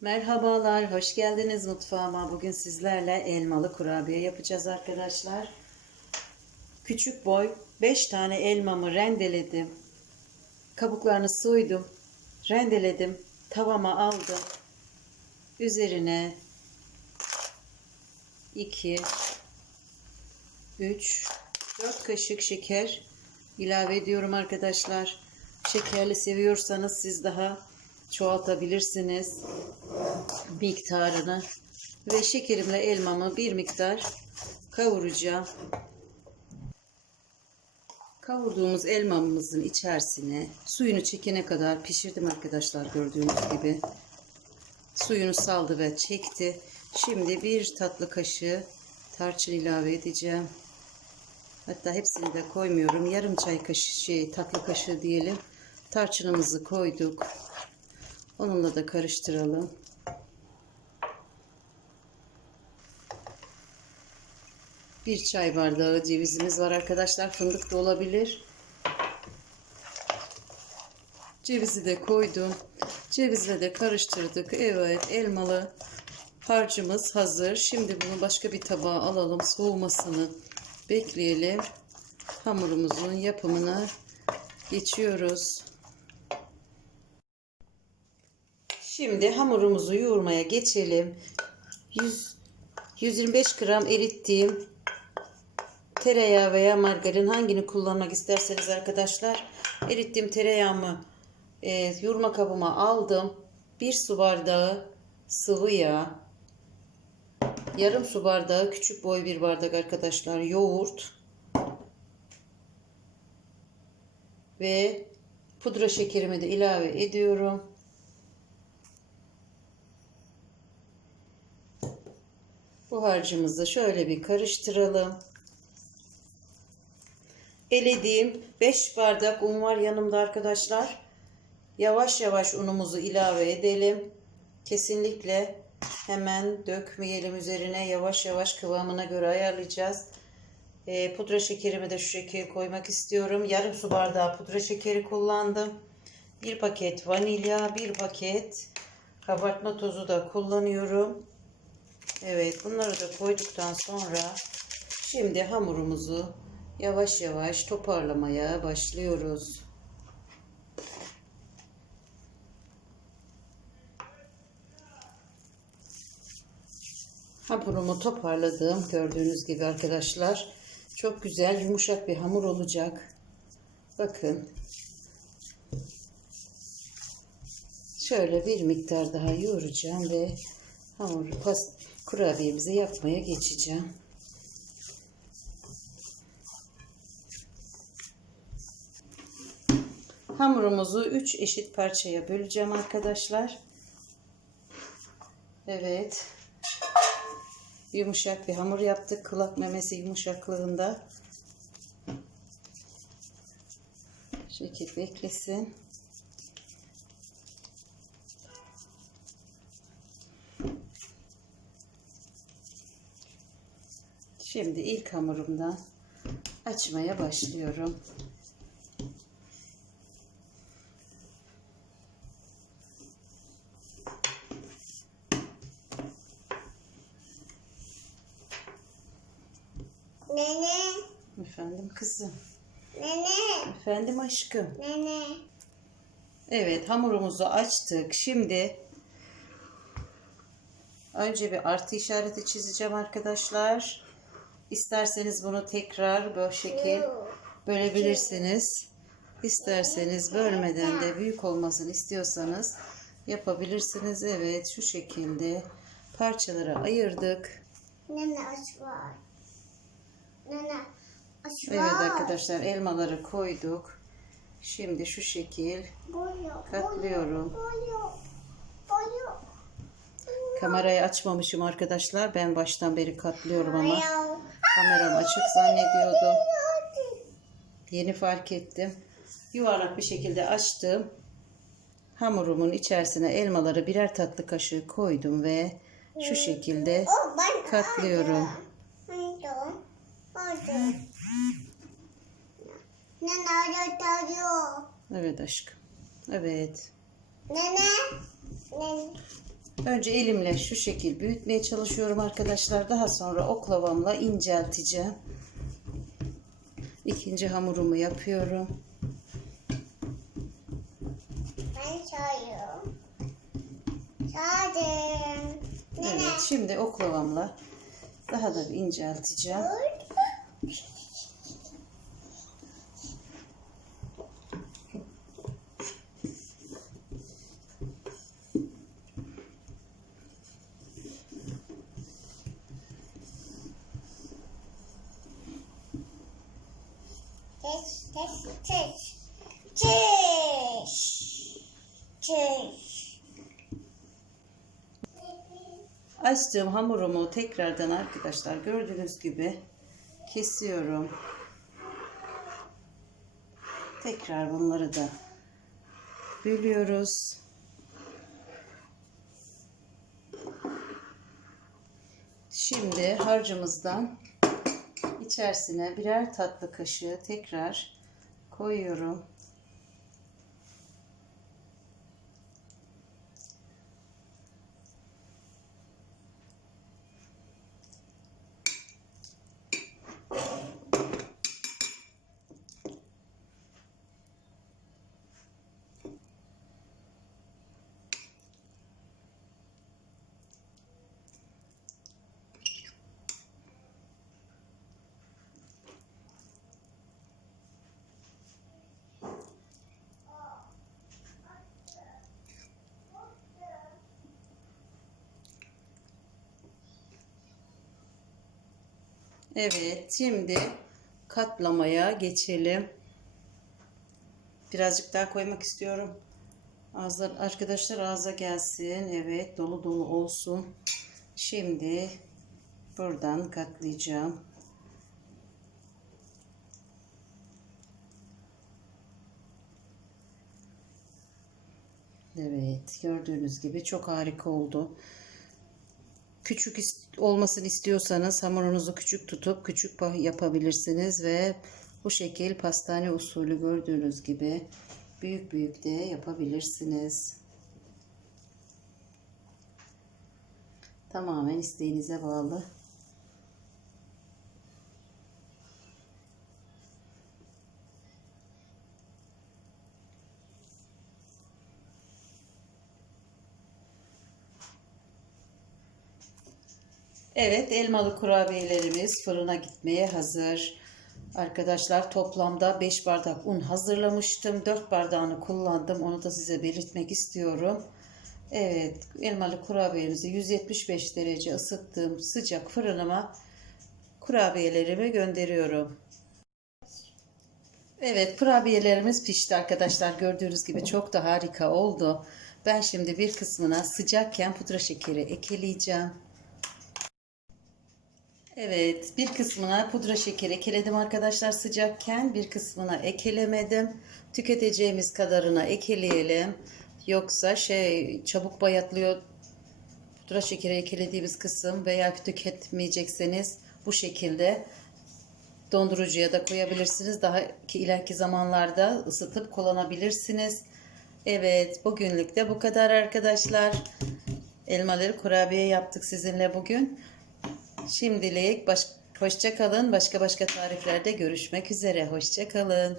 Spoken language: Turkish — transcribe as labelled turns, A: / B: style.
A: Merhabalar, hoş geldiniz mutfağıma. Bugün sizlerle elmalı kurabiye yapacağız arkadaşlar. Küçük boy 5 tane elmamı rendeledim. Kabuklarını soydum. Rendeledim. Tavama aldım. Üzerine 2 3 4 kaşık şeker ilave ediyorum arkadaşlar. Şekerli seviyorsanız siz daha çoğaltabilirsiniz miktarını ve şekerimle elmamı bir miktar kavuracağım. Kavurduğumuz elmamızın içerisine suyunu çekene kadar pişirdim arkadaşlar gördüğünüz gibi. Suyunu saldı ve çekti. Şimdi bir tatlı kaşığı tarçın ilave edeceğim. Hatta hepsini de koymuyorum. Yarım çay kaşığı şey, tatlı kaşığı diyelim. Tarçınımızı koyduk. Onunla da karıştıralım. Bir çay bardağı cevizimiz var arkadaşlar. Fındık da olabilir. Cevizi de koydum. Cevizle de karıştırdık. Evet elmalı harcımız hazır. Şimdi bunu başka bir tabağa alalım. Soğumasını bekleyelim. Hamurumuzun yapımına geçiyoruz. Şimdi hamurumuzu yoğurmaya geçelim. 100, 125 gram erittiğim tereyağı veya margarin hangini kullanmak isterseniz arkadaşlar erittiğim tereyağımı e, yoğurma kabıma aldım. 1 su bardağı sıvı yağ, yarım su bardağı küçük boy bir bardak arkadaşlar yoğurt ve pudra şekerimi de ilave ediyorum. Bu harcımızı şöyle bir karıştıralım. Elediğim 5 bardak un var yanımda arkadaşlar. Yavaş yavaş unumuzu ilave edelim. Kesinlikle hemen dökmeyelim üzerine. Yavaş yavaş kıvamına göre ayarlayacağız. E, pudra şekerimi de şu şekilde koymak istiyorum. Yarım su bardağı pudra şekeri kullandım. Bir paket vanilya, bir paket kabartma tozu da kullanıyorum. Evet bunları da koyduktan sonra şimdi hamurumuzu yavaş yavaş toparlamaya başlıyoruz. Hamurumu toparladım gördüğünüz gibi arkadaşlar. Çok güzel yumuşak bir hamur olacak. Bakın. Şöyle bir miktar daha yoğuracağım ve hamur pas kurabiyemizi yapmaya geçeceğim. Hamurumuzu 3 eşit parçaya böleceğim arkadaşlar. Evet. Yumuşak bir hamur yaptık. Kulak memesi yumuşaklığında. Şekil beklesin. Şimdi ilk hamurumdan açmaya başlıyorum.
B: Nene,
A: Efendim kızım.
B: nene,
A: Efendim aşkım.
B: nene.
A: Evet hamurumuzu açtık. Şimdi önce bir artı işareti çizeceğim arkadaşlar. İsterseniz bunu tekrar böyle şekil bölebilirsiniz. İsterseniz bölmeden de büyük olmasını istiyorsanız yapabilirsiniz. Evet şu şekilde parçalara ayırdık.
B: Nene aç var. Nene aç var.
A: Evet arkadaşlar elmaları koyduk. Şimdi şu şekil katlıyorum. Kamerayı açmamışım arkadaşlar. Ben baştan beri katlıyorum ama. Kameram açık zannediyordum. Yeni fark ettim. Yuvarlak bir şekilde açtım. Hamurumun içerisine elmaları birer tatlı kaşığı koydum ve şu şekilde katlıyorum. Evet aşkım. Evet.
B: Nene. Nene.
A: Önce elimle şu şekil büyütmeye çalışıyorum arkadaşlar. Daha sonra oklavamla incelteceğim. İkinci hamurumu yapıyorum.
B: Ben. Çayım. Nene.
A: Evet şimdi oklavamla daha da bir incelteceğim.
B: Çeş, çeş, çeş.
A: Açtığım hamurumu tekrardan arkadaşlar gördüğünüz gibi kesiyorum. Tekrar bunları da bölüyoruz. Şimdi harcımızdan içerisine birer tatlı kaşığı tekrar koyuyorum. Evet, şimdi katlamaya geçelim. Birazcık daha koymak istiyorum. Ağızlar, arkadaşlar ağza gelsin. Evet, dolu dolu olsun. Şimdi buradan katlayacağım. Evet, gördüğünüz gibi çok harika oldu. Küçük olmasını istiyorsanız hamurunuzu küçük tutup küçük pa- yapabilirsiniz ve bu şekil pastane usulü gördüğünüz gibi büyük büyük de yapabilirsiniz. Tamamen isteğinize bağlı. Evet, elmalı kurabiyelerimiz fırına gitmeye hazır. Arkadaşlar toplamda 5 bardak un hazırlamıştım. 4 bardağını kullandım. Onu da size belirtmek istiyorum. Evet, elmalı kurabiyemizi 175 derece ısıttığım sıcak fırınıma kurabiyelerimi gönderiyorum. Evet, kurabiyelerimiz pişti arkadaşlar. Gördüğünüz gibi çok da harika oldu. Ben şimdi bir kısmına sıcakken pudra şekeri ekleyeceğim. Evet, bir kısmına pudra şekeri ekledim arkadaşlar sıcakken. Bir kısmına eklemedim. Tüketeceğimiz kadarına ekleyelim. Yoksa şey çabuk bayatlıyor. Pudra şekeri eklediğimiz kısım veya tüketmeyecekseniz bu şekilde dondurucuya da koyabilirsiniz. Daha ki ileriki zamanlarda ısıtıp kullanabilirsiniz. Evet, bugünlük de bu kadar arkadaşlar. Elmaları kurabiye yaptık sizinle bugün. Şimdilik baş, hoşça kalın. Başka başka tariflerde görüşmek üzere. Hoşça kalın.